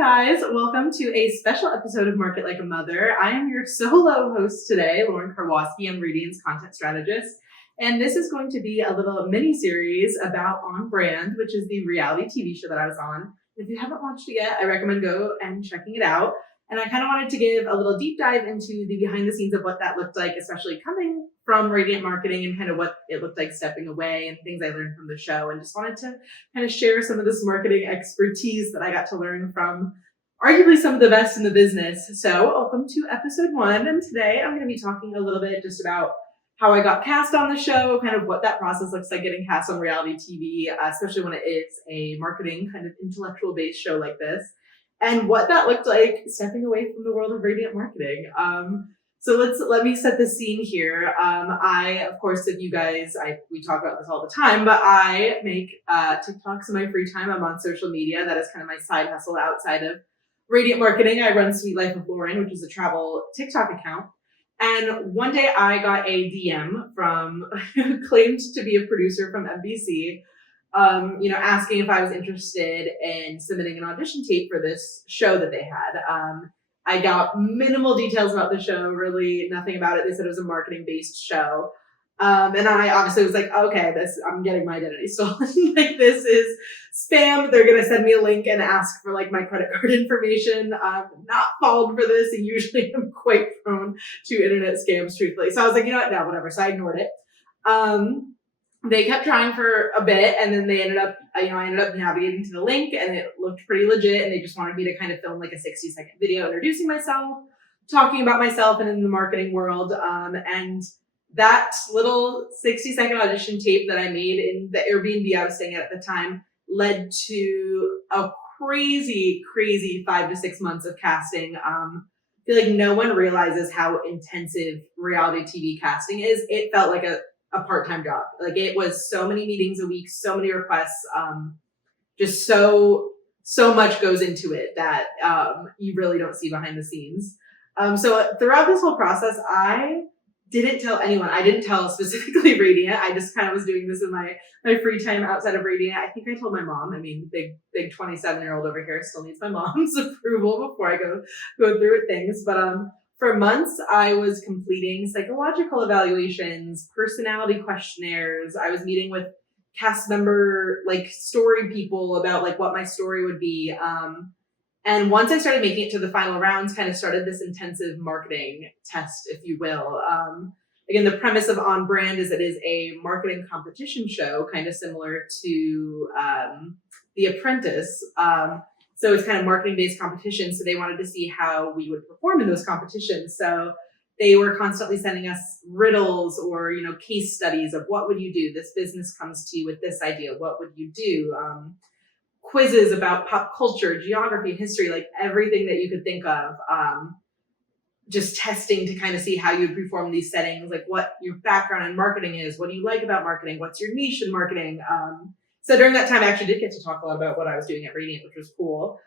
guys, welcome to a special episode of Market Like a Mother. I am your solo host today, Lauren Karwoski. I'm Radiant's content strategist, and this is going to be a little mini-series about On Brand, which is the reality TV show that I was on. If you haven't watched it yet, I recommend go and checking it out. And I kind of wanted to give a little deep dive into the behind the scenes of what that looked like, especially coming from Radiant Marketing and kind of what it looked like stepping away and things I learned from the show. And just wanted to kind of share some of this marketing expertise that I got to learn from arguably some of the best in the business. So welcome to episode 1. And today I'm going to be talking a little bit just about how I got cast on the show, kind of what that process looks like getting cast on reality TV, especially when it is a marketing kind of intellectual based show like this. And what that looked like stepping away from the world of Radiant Marketing. So let me set the scene here. I, of course, if you guys, we talk about this all the time, but I make TikToks in my free time. I'm on social media. That is kind of my side hustle outside of Radiant Marketing. I run Sweet Life of Lauren, which is a travel TikTok account. And one day I got a DM from who claimed to be a producer from NBC. Asking if I was interested in submitting an audition tape for this show that they had. I got minimal details about the show, really nothing about it. They said it was a marketing-based show. And I obviously was like, okay, I'm getting my identity stolen. Like, this is spam. They're going to send me a link and ask for like my credit card information. I'm not fallen for this. And usually I'm quite prone to internet scams, truthfully. So I was like, you know what? No, whatever. So I ignored it. They kept trying for a bit, and then they ended up, I ended up navigating to the link, and it looked pretty legit, and they just wanted me to kind of film like a 60-second video introducing myself, talking about myself and in the marketing world. And that little 60-second audition tape that I made in the Airbnb I was staying at the time led to a crazy 5 to 6 months of casting. I feel like no one realizes how intensive reality TV casting is. It felt like a part-time job. Like, it was so many meetings a week, so many requests, just so much goes into it that you really don't see behind the scenes. So throughout this whole process, I didn't tell anyone. I didn't tell specifically Radiant. I just kind of was doing this in my free time outside of Radiant. I think I told my mom. I mean, big 27-year-old over here still needs my mom's approval before I go through with things. But for months, I was completing psychological evaluations, personality questionnaires. I was meeting with cast member, story people about what my story would be. And once I started making it to the final rounds, kind of started this intensive marketing test, if you will. Again, the premise of On Brand is it is a marketing competition show, kind of similar to The Apprentice. So it's kind of marketing-based competition. So they wanted to see how we would perform in those competitions. So they were constantly sending us riddles or, case studies of what would you do? This business comes to you with this idea. What would you do? Quizzes about pop culture, geography, history, everything that you could think of. Just testing to kind of see how you would perform these settings, what your background in marketing is. What do you like about marketing? What's your niche in marketing? So during that time, I actually did get to talk a lot about what I was doing at Radiant, which was cool.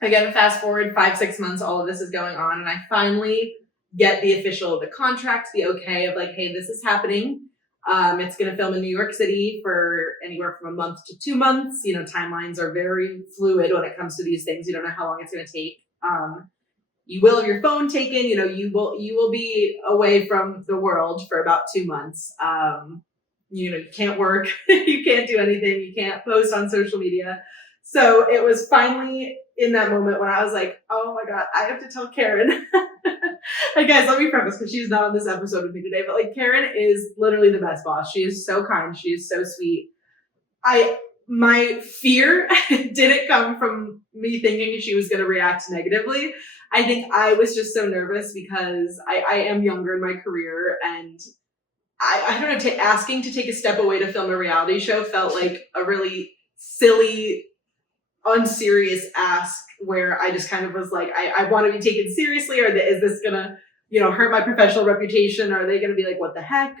Again, fast forward 5-6 months, all of this is going on, and I finally get the contract, the okay of hey, this is happening. It's going to film in New York City for anywhere from a month to 2 months. Timelines are very fluid when it comes to these things. You don't know how long it's going to take. You will have your phone taken. You will be away from the world for about 2 months. You can't work, you can't do anything, you can't post on social media. So it was finally in that moment when I was like, oh my God, I have to tell Karen. Hey guys, let me preface, because she's not on this episode with me today, but Karen is literally the best boss. She is so kind. She is so sweet. My fear didn't come from me thinking she was going to react negatively. I think I was just so nervous because I am younger in my career, and I don't know, asking to take a step away to film a reality show felt like a really silly, unserious ask where I just kind of was like, I want to be taken seriously, or is this going to, hurt my professional reputation? Are they going to be like, what the heck?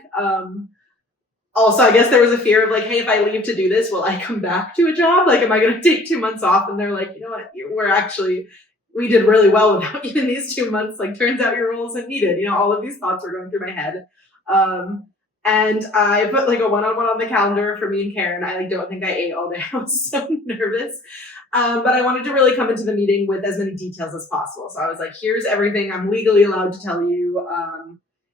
Also, I guess there was a fear of hey, if I leave to do this, will I come back to a job? Am I going to take 2 months off? And they're like, you know what, we did really well without you in these 2 months. Turns out your role isn't needed. All of these thoughts were going through my head. And I put like a one-on-one on the calendar for me and Karen. I don't think I ate all day. I was so nervous. But I wanted to really come into the meeting with as many details as possible. So I was like, here's everything I'm legally allowed to tell you.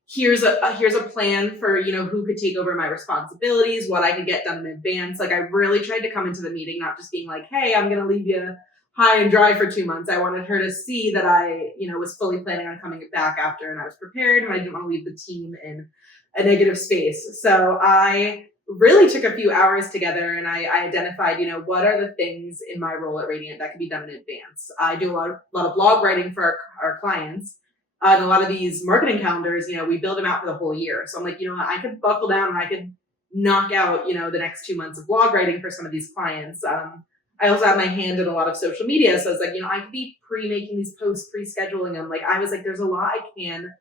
Here's a plan for, who could take over my responsibilities, what I could get done in advance. Like I really tried to come into the meeting, not just being like, hey, I'm going to leave you high and dry for 2 months. I wanted her to see that I, was fully planning on coming back after, and I was prepared, and I didn't want to leave the team in a negative space. So I really took a few hours together, and I identified, what are the things in my role at Radiant that could be done in advance. I do a lot of blog writing for our clients. And a lot of these marketing calendars, we build them out for the whole year. So I'm like, I could buckle down and I could knock out, the next 2 months of blog writing for some of these clients. I also have my hand in a lot of social media. So I was like, I could be pre-making these posts, pre-scheduling them. Like I was like, there's a lot I can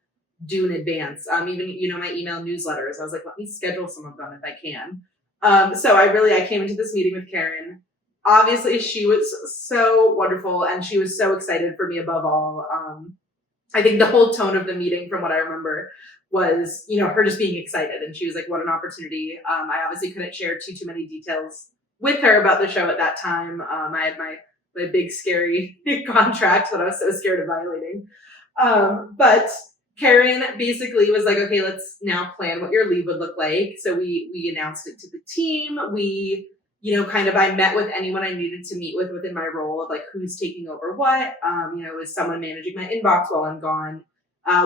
do in advance. Even, my email newsletters. I was like, let me schedule some of them if I can. So I came into this meeting with Karen. Obviously, she was so wonderful and she was so excited for me above all. I think the whole tone of the meeting, from what I remember, was, her just being excited. And she was like, what an opportunity. I obviously couldn't share too many details with her about the show at that time. I had my big, scary contract that I was so scared of violating. But Karen basically was like, okay, let's now plan what your leave would look like. So we announced it to the team. I met with anyone I needed to meet with within my role of like who's taking over what. Is someone managing my inbox while I'm gone?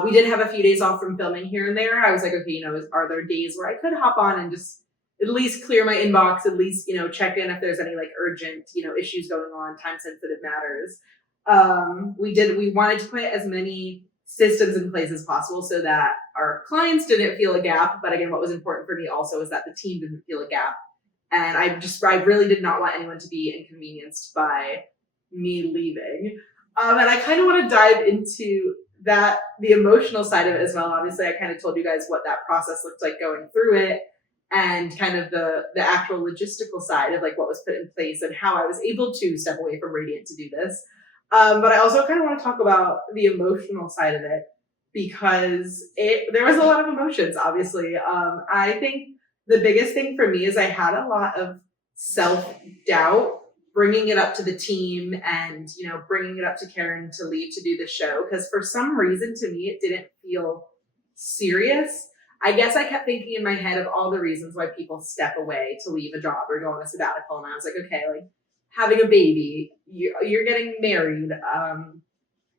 We did have a few days off from filming here and there. I was like, okay, are there days where I could hop on and just at least clear my inbox, at least, check in if there's any like urgent, issues going on, time sensitive matters. We wanted to put as many systems in place as possible so that our clients didn't feel a gap. But again, what was important for me also is that the team didn't feel a gap. And I really did not want anyone to be inconvenienced by me leaving. And I kind of want to dive into the emotional side of it as well. Obviously, I kind of told you guys what that process looked like going through it, and kind of the actual logistical side of like what was put in place and how I was able to step away from Radiant to do this. But I also kind of want to talk about the emotional side of it, because there was a lot of emotions, obviously. I think the biggest thing for me is I had a lot of self-doubt bringing it up to the team and, bringing it up to Karen to leave to do the show. Because for some reason, to me, it didn't feel serious. I guess I kept thinking in my head of all the reasons why people step away to leave a job or go on a sabbatical. And I was like, okay, like having a baby, you're getting married,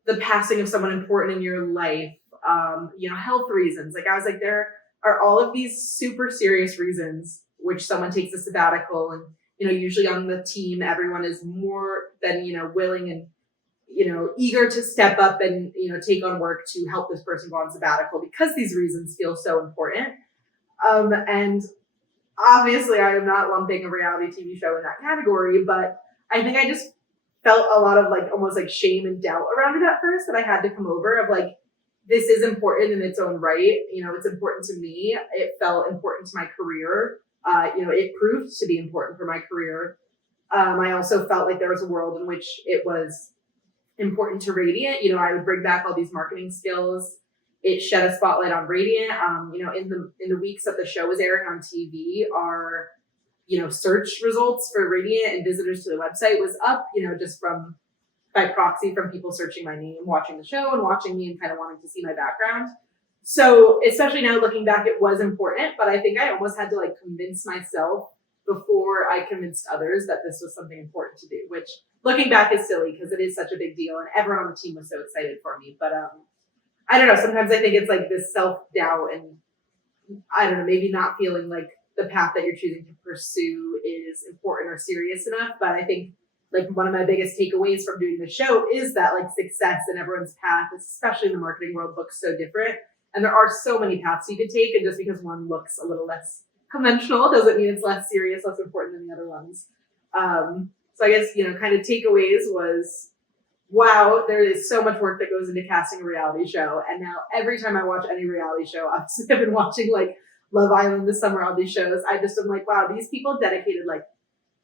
the passing of someone important in your life, health reasons. Like I was like, there are all of these super serious reasons which someone takes a sabbatical, and usually on the team everyone is more than willing and eager to step up and take on work to help this person go on sabbatical because these reasons feel so important. And obviously I am not lumping a reality TV show in that category, but I think I just felt a lot of like almost like shame and doubt around it at first that I had to come over of like, this is important in its own right. It's important to me. It felt important to my career. It proved to be important for my career. I also felt like there was a world in which it was important to Radiant. I would bring back all these marketing skills. It shed a spotlight on Radiant. In the weeks that the show was airing on TV, our search results for Radiant and visitors to the website was up. Just by proxy from people searching my name, watching the show and watching me and kind of wanting to see my background. So especially now looking back, it was important, but I think I almost had to like convince myself before I convinced others that this was something important to do, which looking back is silly because it is such a big deal and everyone on the team was so excited for me. But I don't know, sometimes I think it's like this self-doubt and I don't know, maybe not feeling like the path that you're choosing to pursue is important or serious enough. But I think like one of my biggest takeaways from doing the show is that like success in everyone's path, especially in the marketing world, looks so different. And there are so many paths you could take. And just because one looks a little less conventional doesn't mean it's less serious, less important than the other ones. So I guess, kind of takeaways was, wow, there is so much work that goes into casting a reality show. And now every time I watch any reality show, obviously I've been watching like Love Island this summer, all these shows, I just am like, wow, these people dedicated like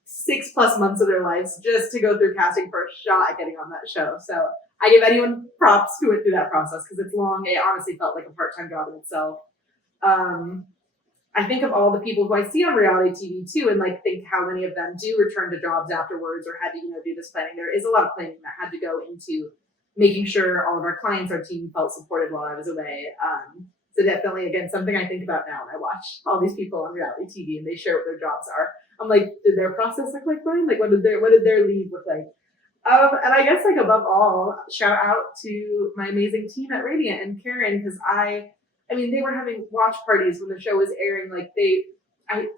6+ months of their lives just to go through casting for a shot at getting on that show. So I give anyone props who went through that process because it's long. It honestly felt like a part-time job in itself. I think of all the people who I see on reality TV too, and like think how many of them do return to jobs afterwards or had to, do this planning. There is a lot of planning that had to go into making sure all of our clients, our team felt supported while I was away. So definitely, again, something I think about now when I watch all these people on reality TV and they share what their jobs are. I'm like, did their process look like mine? Like, what did their leave look like? And I guess like above all, shout out to my amazing team at Radiant and Karen, because I mean, they were having watch parties when the show was airing. Like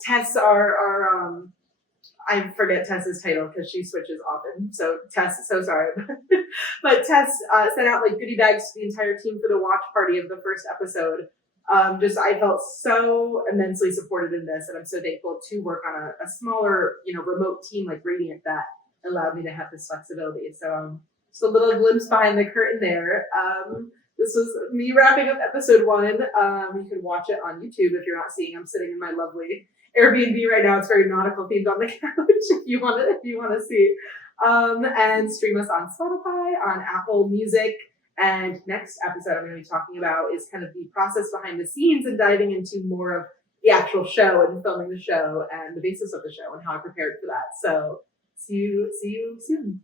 Tess, I forget Tess's title because she switches often. So Tess, so sorry, but Tess sent out like goodie bags to the entire team for the watch party of the first episode. I felt so immensely supported in this, and I'm so thankful to work on a smaller, remote team like Radiant that allowed me to have this flexibility. So just a little glimpse behind the curtain there. This was me wrapping up episode 1. You can watch it on YouTube if you're not seeing. I'm sitting in my lovely Airbnb right now. It's very nautical themed on the couch if you want to see. And stream us on Spotify, on Apple Music. And next episode I'm going to be talking about is kind of the process behind the scenes and diving into more of the actual show and filming the show and the basis of the show and how I prepared for that. So see you soon.